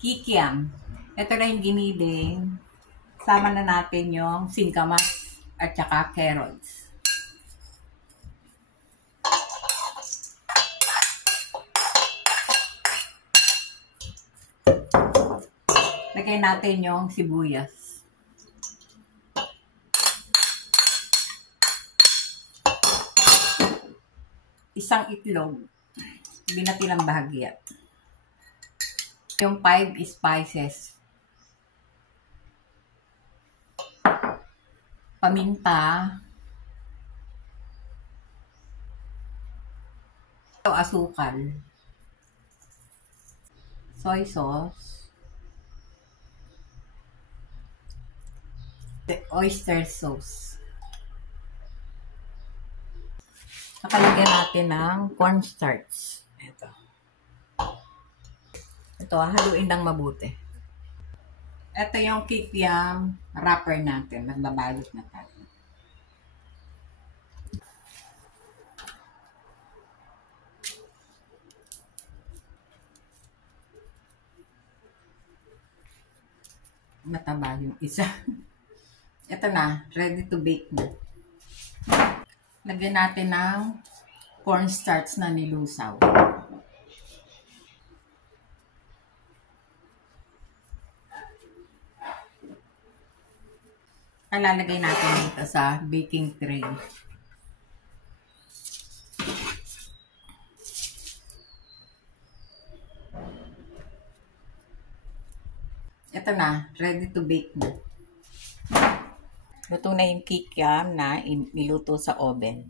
Kikiam. Ito na yung giniling. Sama na natin yung singkamas at saka carrots. Lagay natin yung sibuyas. Isang itlog. Binati lang bahagya. Yung 5 spices. Paminta. Asukal. Soy sauce. Oyster sauce. Nakalagyan natin ng cornstarch. Ito, haluin lang mabuti. Ito yung kikiam wrapper natin. Magbabalot na tayo. Mataba yung isa. Ito na, ready to bake na. Lagyan natin ng cornstarch na nilusaw. Lalagay natin dito sa baking tray. Ito na, ready to bake na. Luto na yung kikiam na niluto sa oven.